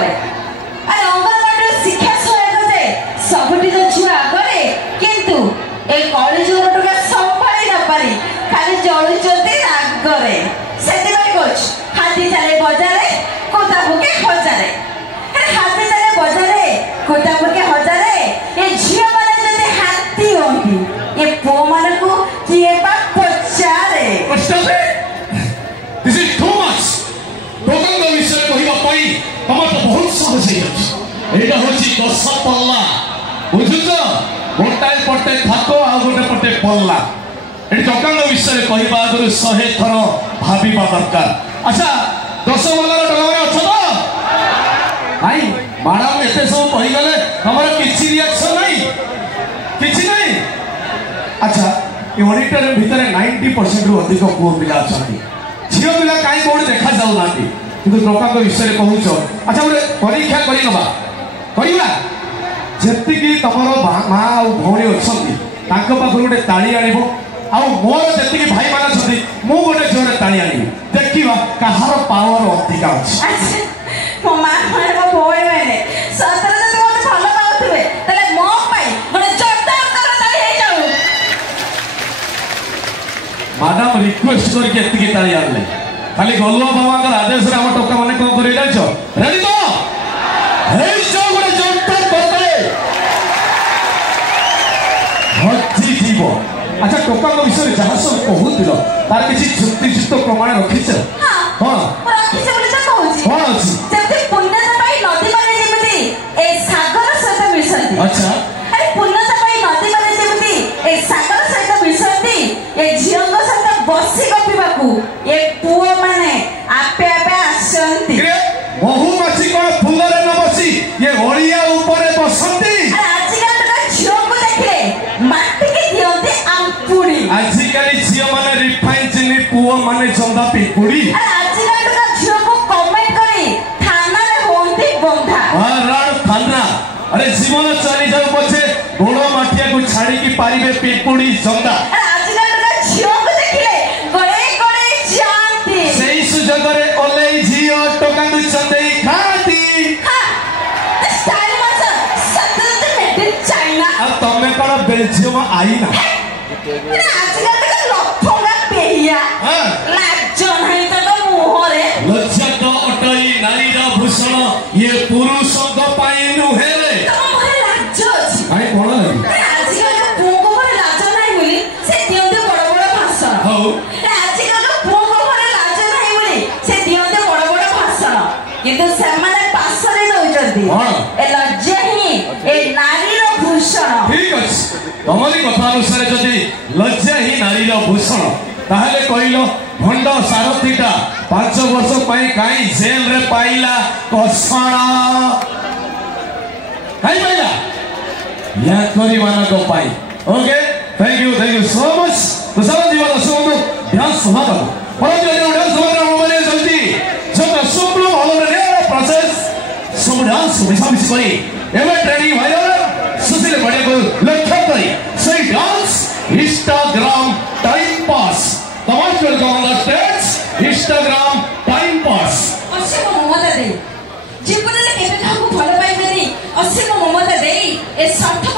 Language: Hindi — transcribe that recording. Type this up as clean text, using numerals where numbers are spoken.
करे अरे अंगनवाड़ी शिक्षा सहायक जे सबटी तो छुआ करे किंतु ए कॉलेज टका संभाली न पारी खाली जळुचंती रागरे सेति भाई कोच हाथी चले बजारे कोता भुके हजारे अरे हाथी चले बजारे कोता भुके हजारे ए झियो माने जदि हाथी होंती ए पो माने को किए बा पचारे पचारे this is too much token का विषय कहिबा पई तमर तो बहुत सहज है एटा होची 10 पल्ला बुझुछ गोटाय पटे थाको आ गोटे पटे पल्ला एटी टोकन का विषय कहिबा आगु 100 थर भाबीबा दरकार अच्छा 10 वाला टोकन अछि तो भाई मैडम एते सब कहि गले हमर किछि रिएक्शन नहीं किछि नहीं अच्छा ये ऑडिटर भीतर 90% रु अधिक पुओ पिला अछंती झियो पिला काई कोड देखा जाउ नाटी किंतु टोका को विषय कहूछ अच्छा गोटे परीक्षा करी नबा करिबा जेति की तमरो मां आ भौणी अछंती तांको पाखर गोटे ताली आनिबो आ मोर जेति की भाई माने अछंती मु गोटे जोरे ताली आनिबी देखिबा कहार पावर अधिक अछि अच्छा मो मां माने मो भौणी माने सतरे तो मते भलो पाउथबे तले मो पाई गोटे जोरदार कर ताली हे जाऊ मैडम रिक्वेस्ट करके एति की ताली आनले खाली गलुआ बाबा का आदेश रे हम टोका माने कोन करि जाइछो रेडी तो हे जो गोटे जोरदार करते हत्ती जीव अच्छा टोका को विषय जहां सब कहूतिलो तार किछि जुक्तियुक्त प्रमाण रखिछ हां रखिछ बोले त कहूची हां अछि जति पुण्यता पाई नदी माने जेमति ए सागर सहित मिशंती अच्छा अरे पुण्यता पाई नदी माने जेमति ए सागर सहित मिशंती ए झियंग सहित बसी गपिबाकू ए पुओ माने आपे आपे आसंती महुमाछी कोन फुलरे न बसी ये होलिया ऊपर बसंती अरे आजिकल तो झियो को देखले माटी के दियंते आंपुड़ी आजिकल झियो माने रिफाइन चिनी पुओ माने चंदा पिपुड़ी अरे आजिकल तो झियो को कमेंट करी थाना रे होंती बंधा रण थाना अरे जीवन चली जाऊ पछे गोड़ो माटिया को छाड़ी की पारिबे पिपुड़ी चंदा अरे आजिकल तो झियो को देखले गड़े गड़े जानती सेई सुजग रे ओले झियो टोका दु चंदेई खाती हां स्टाइल मत सतत मेड इन चाइना अब तमे कोन बेल्जियम आई ना अरे आजिकल तो लफंगा पेहिया हां लाजो नहीं तो मुहरे लज्जा तो अटई नारी रा भूषण ये पुरुष को पाई नुहे रे तम भरे लाजो अछि आई कोन लगी अरे आजिकल तो पुओ भरे लाजो नहीं बोली से दियंते बड़ बड़ भाषण हौ अरे आजिकल तो पुओ भरे लाजो नहीं बोली से दियंते बड़ बड़ भाषण किंतु सेमाने पासरे नउचंती हां ए लज्जा ही ए नारी रो भूषण ठीक अछि तमरी कथा अनुसार जदि लज्जा ही नारी रो भूषण ताहले कहिलो भंड सारथीटा 5 वर्ष पई काई जेल रे पाइला कसणा काई पाइला या करी माना को पाई okay thank you so much तो सब जीवन सुनो ध्यान सुना दो और जो उड़न समग्र मोबाइल जल्दी जो सुप्रो ऑलरेडी प्रोसेस सब डांस मिसा मिस करी एवे ट्रेनिंग भाई सुशील बड़े को लक्ष्य करी सही डांस इंस्टाग्राम टाइम पास तमाश कर on the stage Instagram time pass असीम ममता दे जीवन रे केते काहू भलो पाइबेनी असीम ममता दे ए 60